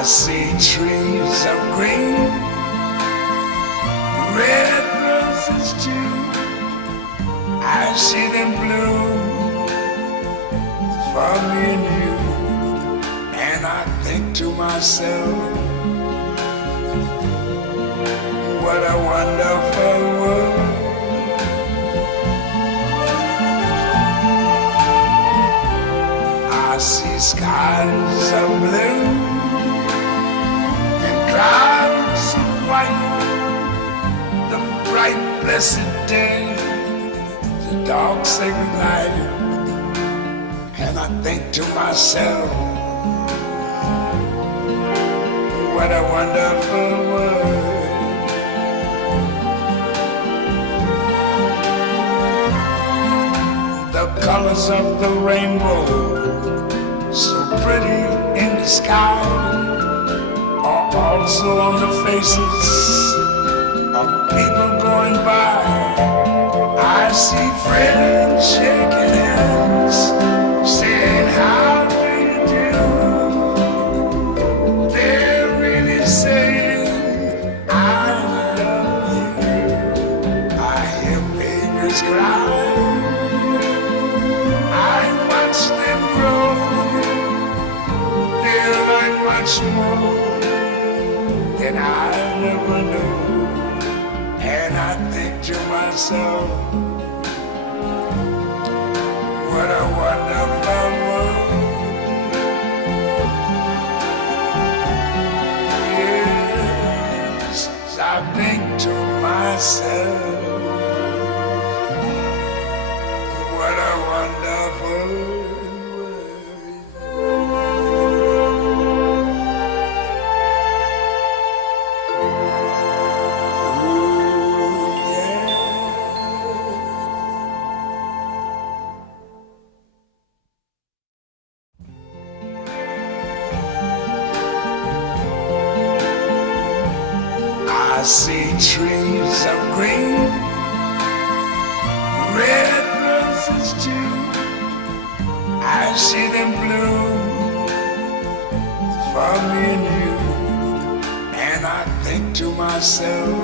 I see trees of green, red roses too. I see them bloom for me and you. And I think to myself, what a wonderful world. I see skies of blue and clouds of white, the bright blessed day, the dark sacred night. And I think to myself, what a wonderful world. The colors of the rainbow, so pretty in the sky, are also on the faces of people going by. I see friends shaking hands, saying, how do you do? They're really saying, I love you. I hear babies cry, I watch them grow. They learn much more than I ever knew. And I think to myself, what a wonderful world. Yes, I think to myself, what a wonderful world. Oh, yeah. I see trees of green, red roses too. I see them bloom for me and you. And I think to myself,